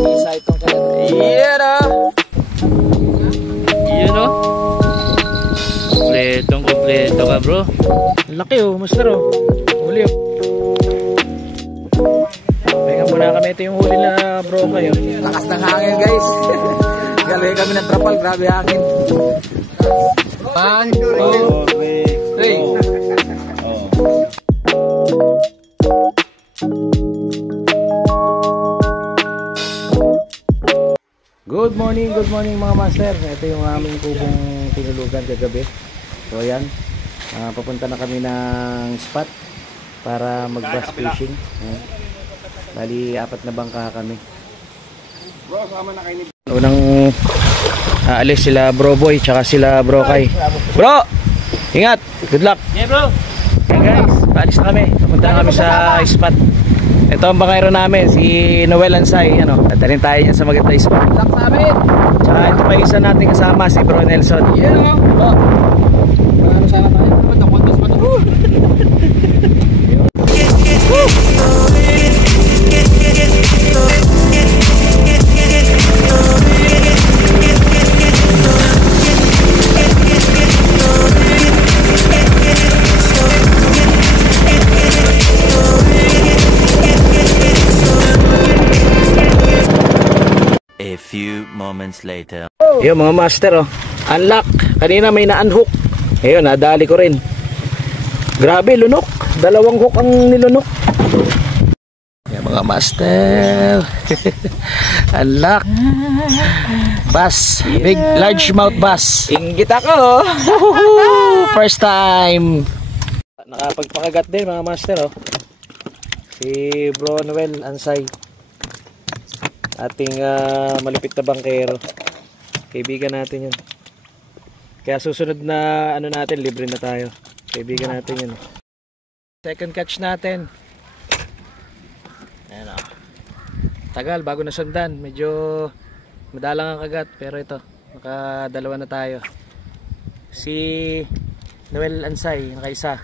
Isa itong kaya. Yan o. Yan o. Kompleto ka bro. Laki oh, master oh. Huli oh. Pahinga muna kami. Ito yung huli na bro kayo. Lakas ng hangin guys. Galing kami ng trapal. Grabe hangin. 1, 2, 3. Good morning mga master. Ito yung aming kubong tinulugan kagabi. So ayan, papunta na kami ng spot para mag-bass fishing. Ayan. Bali, 4 na bangka kami. Bro, sama na kayo. Unang aalis sila Bro Boy tsaka sila Bro Kai. Bro, ingat, good luck. Yeah bro. Okay guys, paalis na kami. Papunta na kami sa spot. Ito ang bangkero namin, si Noel Ansay. Ano, tatalin tayo niya sa maganda spot. Lock sa amin. Tsaka ito pa isa natin kasama, si Bro Nelson. Yan o. Ano sana tayo? Nakontos pa ito. A few moments later. Yo mga master oh. Unlock. Kanina may na-unhook. Ayun, nadali ko rin. Grabe, lunok. 2 hook ang nilunok. Yan mga master. Unlock. Bass. Big, large mouth bass. Inggit ako. First time. Nakapagpakagat din mga master oh. Si Bro Noel Ansay. Ating malupit na bangkero. Kaibigan natin yun. Kaya susunod na ano natin, libre na tayo. Kaibigan natin yun. Second catch natin. Ayan o. Tagal, bago na sundan. Medyo madalang ang kagat. Pero ito, nakadalawa na tayo. Si Noel Ansay, nakaisa.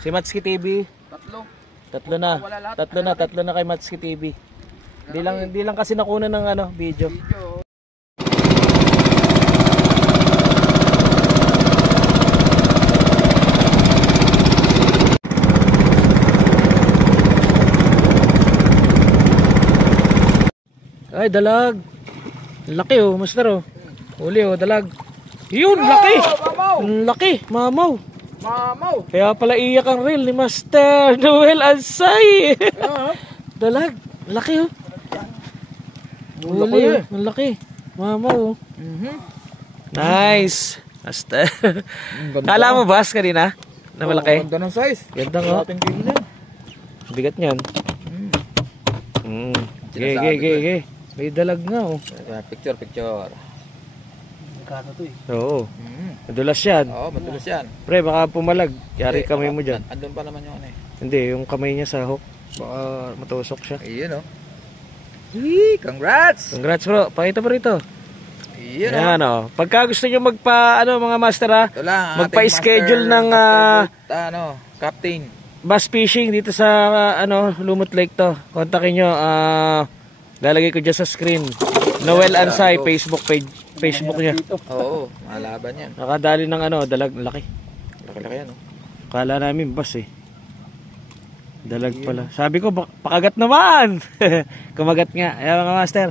Si Matski TV. Tatlo na kay Matski TV. Hindi lang kasi nakuna ng ano, video. Ay, dalag. Laki oh, master oh. Huli oh, dalag. Yun, laki. Laki, mamaw. Kaya pala iyak ang reel ni Master Noel Ansay. Dalag, laki oh. Huli oh, ang laki. Mamaw oh. Nice. Master. Kala mo bass kanina? Na malaki? Ganda ng size. Ganda nga. Bigat niyan. Gay. May dalag nga oh. Picture. Magkano to eh? Oo. Madulas yan. Oo, madulas yan. Pre, baka pumalag. Yari kamay mo dyan. Andun pa naman yung ano eh. Hindi, yung kamay niya sa hook. Baka matusok siya. Ayun oh. Congrats! Congrats bro. Pakita mo rito. Ayun oh. Yan oh. Pagka gusto nyo mga master ha, Ito lang, magpa-schedule ng captain. Bass fishing dito sa Lumot Lake to. Kontakin nyo. Lalagay ko dyan sa screen. Noel Ansay, Facebook niya. Oo, malaban yan. Nakadali ng dalag, laki. Laki yan oh. Kala namin bass eh. Dalag pala. Sabi ko, pakagat naman. Kumagat nga. Ayan mga master.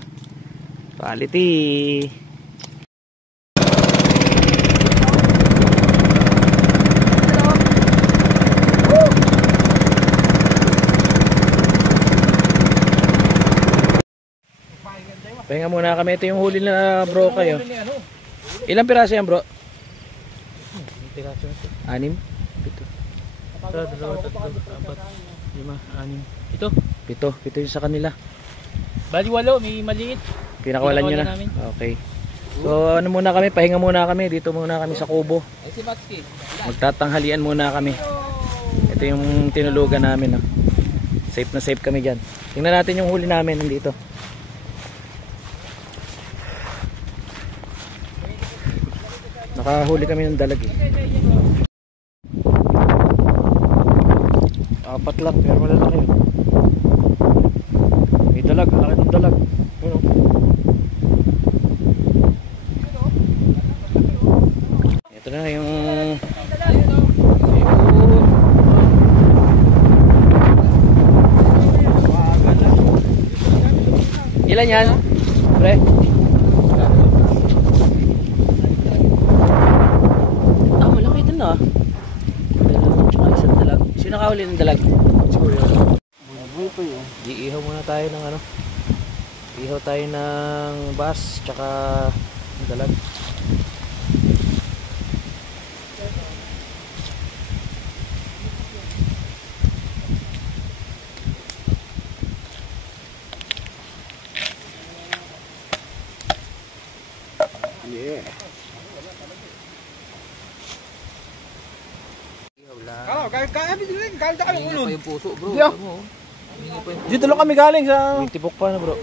Quality. Pahinga muna kami. Ito yung huli na bro kayo. Ilang piraso yan bro? 6? 7? 8? 7, 7 yung sa kanila. Bali 8, may maliit. Pinakawalan nyo na. Okay. So ano muna kami, pahinga muna kami. Dito muna kami sa kubo. Ay si Matski. Magtatanghalian muna kami. Ito yung tinulugan namin. Safe na safe kami dyan. Tingnan natin yung huli namin nandito. Nakahuli kami ng dalag eh. 4 lang pero malalaki. May dalag, laki ng dalag. Ano? Ilan yan? Pre? Ah, malaki din ah. Dalawang tsaka isang dalag. Sino nakahuli ng dalag? Iihaw muna tayo ng ano. Iihaw tayo ng bass tsaka ng dalag. Yung puso, bro. Dito lang kami galing sa... May tibok pa na bro.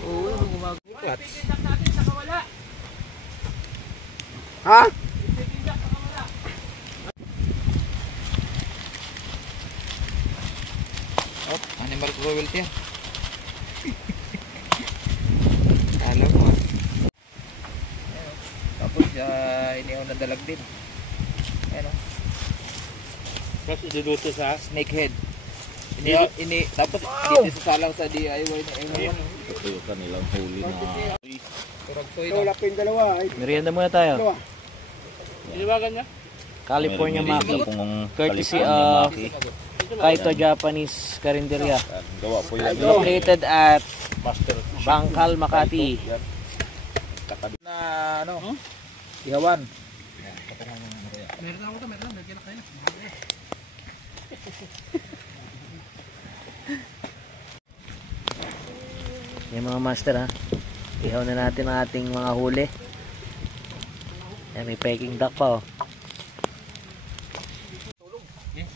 Ha? Animal cruelty yan. Alam mo ah. Tapos inihaw na dalag din. Ayan o. Tapos iduluto sa... Snake head. Tapos dito sa salang sa DIY na M1. Ito yung kanilang huli na... Turagsoy na. Merienda muna tayo. Iniwagan niya? California Maki. Courtesy California of Maki. Kaito Japanese Carinderia. Gawa po yan. Located at Master. Bangkal, Makati. Na ano? Ihawan. Yan mga master ha. Ihaw na natin ang ating mga huli. Yan, may peking duck pa oh.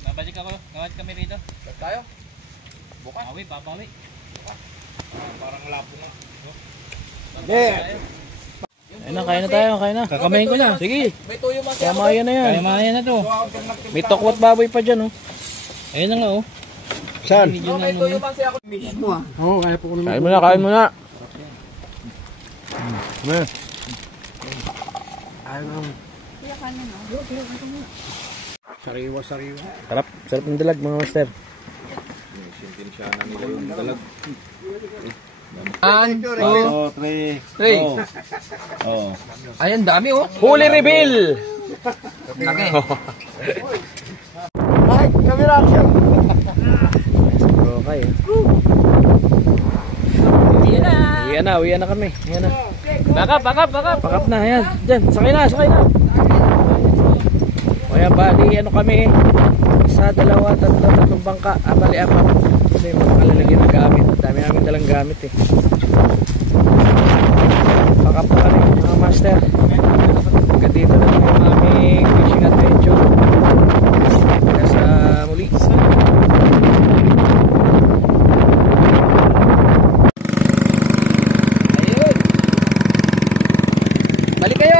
Babalik ako. Gawad kami rito. Tayo? Bukas? Babawi. Parang lapo na. Ayun na, kain na tayo, kain na. Kakamayin ko na. Sige. May tuyo man siya. Kamayan na yan. Kamayan na to. May tokwat baboy pa dyan oh. Ayun na nga oh. Saan? May tuyo man siya ako. Mismo ah. Oo, kaya po ko naman. Kain mo na, kain mo na. Sariwa. Sarap, sarap ng dalag mga master. Oh, three. Oh. Ayan, dami oh. Huli reveal! Laki. Okay. Uwian na kami. Uwian na. Bakap na, ayan. Diyan, sakay na. O yan, bali, ano kami, isa, dalawa, tatlong bangka, bali, apat. Kasi mga kalalagyan ng gamit. Dami namin dalang gamit eh. Bakap na kami, mga master. Hanggang dito na lang yung aming fishing adventure. Kaya sa muli. Ayun. Balik kayo.